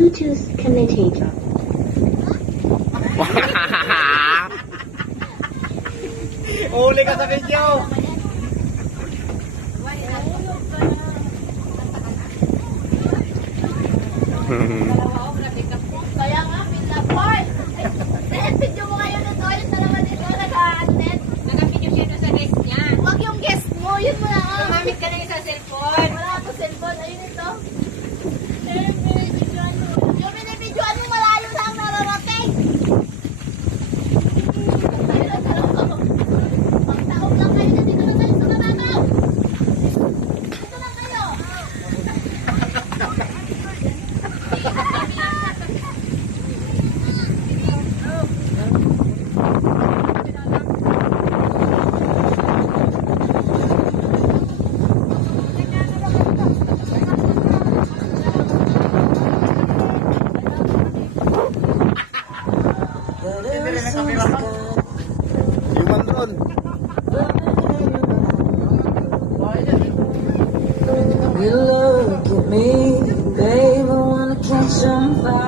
Bluetooth committed. Uli ka sa video. Kaya nga, pinaport. Video mo ngayon ito, yung dalawa dito, nag-a-attend. Nag-video siya doon sa guest niya. Huwag yung guest mo, yun mo na nga. Gumamit ka ng isang cellphone. Wala ako cellphone, ayun ito. Yung binibidyoan mo, malayo na ang nararating. Pagtaog lang kayo, dito na tayo sa Mananaw. Dito lang kayo.